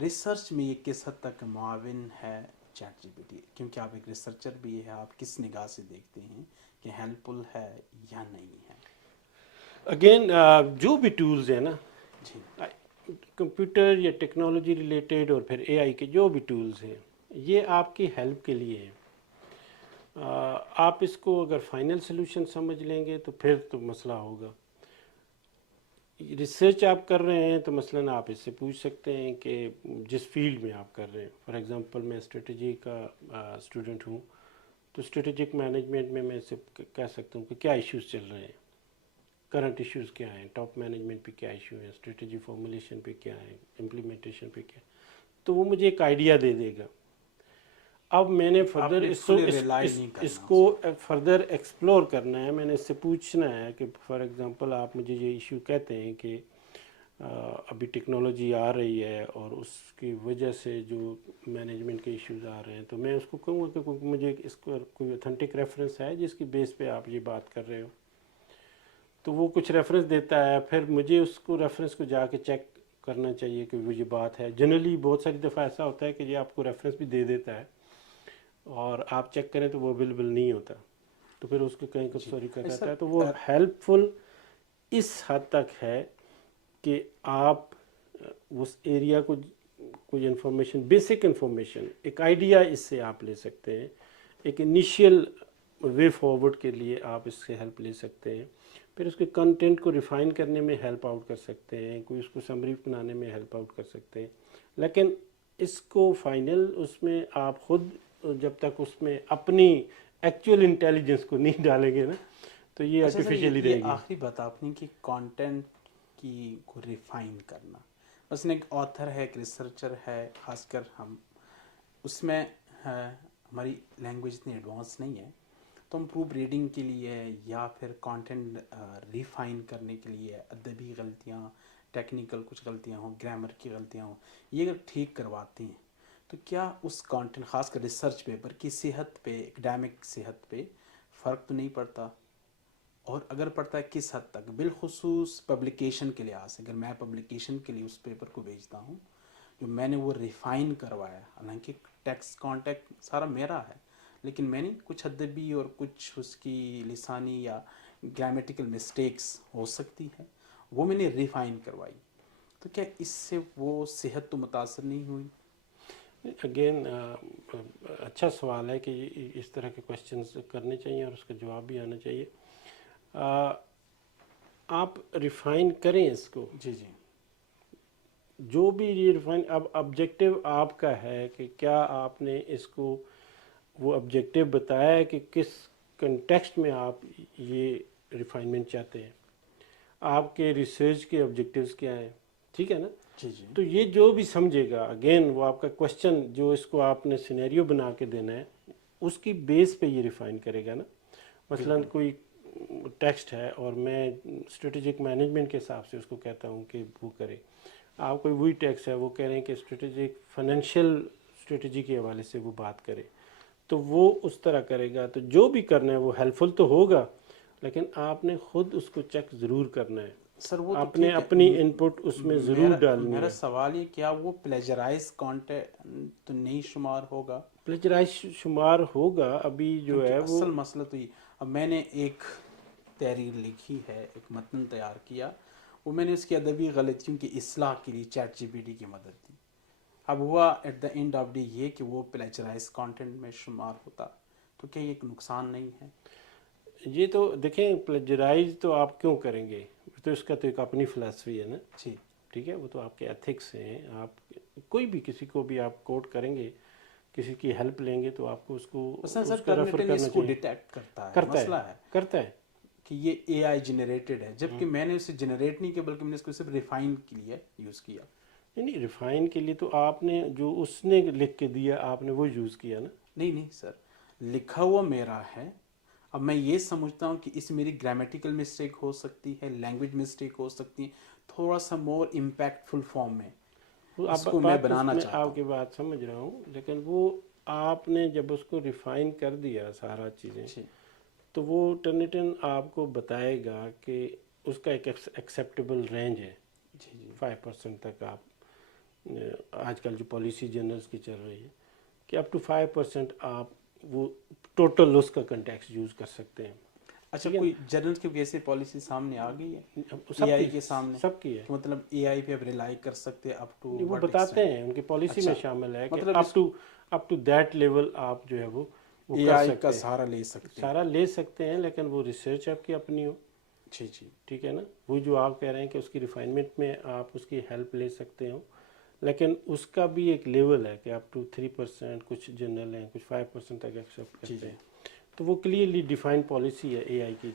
Research میں یہ کس حد تک معاون ہے چیٹ جی پی ٹی؟ کیونکہ آپ ایک ریسرچر بھی ہے، آپ کس نگاہ سے دیکھتے ہیں کہ ہیلپ فل ہے یا نہیں ہے؟ اگین جو بھی ٹولز ہیں نا، جی کمپیوٹر یا ٹیکنالوجی ریلیٹڈ اور پھر اے آئی کے جو بھی ٹولز ہیں، یہ آپ کی ہیلپ کے لیے ہیں۔ آپ اس کو اگر فائنل سلوشن سمجھ لیں گے تو پھر تو مسئلہ ہوگا۔ ریسرچ آپ کر رہے ہیں تو مثلاً آپ اس سے پوچھ سکتے ہیں کہ جس فیلڈ میں آپ کر رہے ہیں، فار ایگزامپل میں اسٹریٹجی کا اسٹوڈنٹ ہوں، تو اسٹریٹجک مینجمنٹ میں اس سے کہہ سکتا ہوں کہ کیا ایشوز چل رہے ہیں، کرنٹ ایشوز کیا ہیں، ٹاپ مینجمنٹ پہ کیا ایشو ہیں، اسٹریٹجی فارمولیشن پہ کیا ہے، امپلیمنٹیشن پہ کیا ہے، تو وہ مجھے ایک آئیڈیا دے دے گا۔ اب میں نے آپ فردر نے اس کو فلی اس ریلائی اس نہیں اس کرنا کو اس پہ۔ فردر ایکسپلور کرنا ہے، میں نے اس سے پوچھنا ہے کہ فار ایگزامپل آپ مجھے یہ ایشو کہتے ہیں کہ ابھی ٹیکنالوجی آ رہی ہے اور اس کی وجہ سے جو مینجمنٹ کے ایشوز آ رہے ہیں، تو میں اس کو کہوں گا کہ مجھے اس کو کوئی اوتھینٹک ریفرنس ہے جس کی بیس پہ آپ یہ بات کر رہے ہو، تو وہ کچھ ریفرنس دیتا ہے، پھر مجھے اس کو ریفرنس کو جا کے چیک کرنا چاہیے کہ وہ یہ بات ہے۔ جنرلی بہت ساری دفعہ ایسا ہوتا ہے کہ یہ آپ کو ریفرنس بھی دے دیتا ہے اور آپ چیک کریں تو وہ اویلیبل نہیں ہوتا، تو پھر اس کو کہیں جی سوری کا سر، کہتا ہے، تو وہ ہیلپ فل اس حد تک ہے کہ آپ اس ایریا کو کوئی انفارمیشن، بیسک انفارمیشن، ایک آئیڈیا اس سے آپ لے سکتے ہیں، ایک انیشیل وے فارورڈ کے لیے آپ اس سے ہیلپ لے سکتے ہیں، پھر اس کے کنٹینٹ کو ریفائن کرنے میں ہیلپ آؤٹ کر سکتے ہیں، کوئی اس کو سمری بنانے میں ہیلپ آؤٹ کر سکتے ہیں، لیکن اس کو فائنل اس میں آپ خود جب تک اس میں اپنی ایکچوئل انٹیلیجنس کو نہیں ڈالیں گے نا، تو یہ اچھا سر، آرٹیفیشلی یہ رہے گی۔ آخری بات آپ نے کہ کانٹینٹ کی کو ریفائن کرنا، بس ایک آتھر ہے، ایک ریسرچر ہے، خاص کر ہم اس میں ہماری لینگویج اتنی ایڈوانس نہیں ہے، تو ہم پروف ریڈنگ کے لیے یا پھر کانٹینٹ ریفائن کرنے کے لیے ادبی غلطیاں، ٹیکنیکل کچھ غلطیاں ہوں، گرامر کی غلطیاں ہوں، یہ اگر ٹھیک کرواتے ہیں تو کیا اس کانٹینٹ، خاص کر ریسرچ پیپر کی صحت پہ، اکیڈیمک صحت پہ فرق تو نہیں پڑتا؟ اور اگر پڑتا ہے کس حد تک، بالخصوص پبلیکیشن کے لحاظ سے؟ اگر میں پبلیکیشن کے لیے اس پیپر کو بھیجتا ہوں جو میں نے وہ ریفائن کروایا، حالانکہ ٹیکسٹ کانٹیکٹ سارا میرا ہے، لیکن میں نے کچھ ادبی اور کچھ اس کی لسانی یا گرامیٹیکل مسٹیکس ہو سکتی ہے، وہ میں نے ریفائن کروائی، تو کیا اس سے وہ صحت تو متاثر نہیں ہوئی؟ اگین اچھا سوال ہے کہ اس طرح کے کوشچنز کرنے چاہیے اور اس کا جواب بھی آنا چاہیے۔ آپ ریفائن کریں اس کو، جی جی جو بھی یہ ریفائن، اب آبجیکٹیو آپ کا ہے کہ کیا آپ نے اس کو وہ آبجیکٹیو بتایا ہے کہ کس کنٹیکسٹ میں آپ یہ ریفائنمنٹ چاہتے ہیں، آپ کے ریسرچ کے آبجیکٹیوز کیا ہیں، ٹھیک ہے نا؟ جی جی تو یہ جو بھی سمجھے گا، اگین وہ آپ کا کوشچن جو اس کو آپ نے سینیریو بنا کے دینا ہے، اس کی بیس پہ یہ ریفائن کرے گا نا۔ مثلاً بالکل کوئی ٹیکسٹ ہے اور میں اسٹریٹجک مینجمنٹ کے حساب سے اس کو کہتا ہوں کہ وہ کرے، آپ کوئی وہی ٹیکسٹ ہے وہ کہہ رہے ہیں کہ اسٹریٹجک فائنینشیل اسٹریٹجی کے حوالے سے وہ بات کرے، تو وہ اس طرح کرے گا، تو جو بھی کرنا ہے وہ ہیلپ فل تو ہوگا، لیکن آپ نے خود اس کو چیک ضرور کرنا ہے، سر، وہ تو آپ نے ٹھیک ہے، اپنی ان پٹ اس میں ضرور ڈالنی میرا ہے۔ سوال یہ، کیا وہ پلیجرائز کانٹینٹ تو نہیں شمار ہوگا؟ پلیجرائز شمار ہوگا، ابھی جو کیونکہ ہے وہ اصل مسئلہ تو یہ، اب میں نے ایک تحریر لکھی ہے، ایک متن تیار کیا، وہ میں نے اس کی ادبی غلطیوں کی اصلاح کے لیے چیٹ جی پی ٹی کی مدد دی، اب ہوا at the end of day یہ کہ وہ پلیجرائز کانٹینٹ میں شمار ہوتا، تو کیا یہ ایک نقصان نہیں ہے؟ یہ تو دیکھیں پلیجرائز تو آپ کیوں کریں گے، تو اس کا تو ایک اپنی فلسفی ہے نا، جی ٹھیک ہے، وہ تو آپ کے ایتھکس ہیں، آپ کوئی بھی کسی کو بھی آپ کوٹ کریں گے، کسی کی ہیلپ لیں گے تو آپ کو اس کو مثلا سر، اس کا ریفر ٹرمٹن اس کرنا کو چاہیے۔ ڈیٹیکٹ کرتا ہے، کرتا ہے، مسئلہ ہے کرتا ہے۔ کہ یہ اے آئی جنریٹڈ ہے، جبکہ میں نے اسے جنریٹ نہیں کیا، بلکہ میں نے اس کو صرف ریفائن کے لیے یوز کیا۔ نہیں نہیں، ریفائن کے لیے تو آپ نے جو اس نے لکھ کے دیا آپ نے وہ یوز کیا نا۔ نہیں نہیں سر، لکھا ہوا میرا ہے، اب میں یہ سمجھتا ہوں کہ اس میری گرامیٹیکل مسٹیک ہو سکتی ہے، لینگویج مسٹیک ہو سکتی ہے، تھوڑا سا مور امپیکٹفل فارم میں وہ اس آپ کو میں بات تو بنانا میں چاہتا آپ ہوں۔ کی بات سمجھ رہا ہوں، لیکن وہ آپ نے جب اس کو ریفائن کر دیا سارا چیزیں، جی تو وہ ٹرنیٹن آپ کو بتائے گا کہ اس کا ایک ایکسیپٹیبل رینج ہے، جی جی 5% تک آپ آج کل جو پالیسی جنرلز کی چل رہی ہے کہ اپ ٹو 5% آپ وہ ٹوٹل اس کا کنٹیکس یوز کر سکتے ہیں. اچھا کوئی جنرل کی ویسے پالیسی سامنے آ گئی ہے سب اے آئی کی کے سامنے سب کی ہے. کہ مطلب اے آئی پہ اب ریلائی کر سکتے اپ ٹو وہ بتاتے ہیں ان کی پالیسی میں شامل ہے کہ مطلب اپ ٹو دیٹ لیول آپ جو ہے وہ اے کر آئی سکتے کا ہیں, سہارا لے سکتے ہیں. سارا لے سکتے ہیں, لیکن وہ ریسرچ آپ کی اپنی ہو. جی جی ٹھیک ہے نا, وہ جو آپ کہہ رہے ہیں کہ اس کی ریفائنمنٹ میں آپ اس کی ہیلپ لے سکتے ہو, لیکن اس کا بھی ایک لیول ہے کہ اپ ٹو 3%, کچھ جنرل ہیں, کچھ 5% تک ایکسیپٹ جی کرتے جی ہیں. تو وہ کلیئرلی ڈیفائن پالیسی ہے اے آئی کی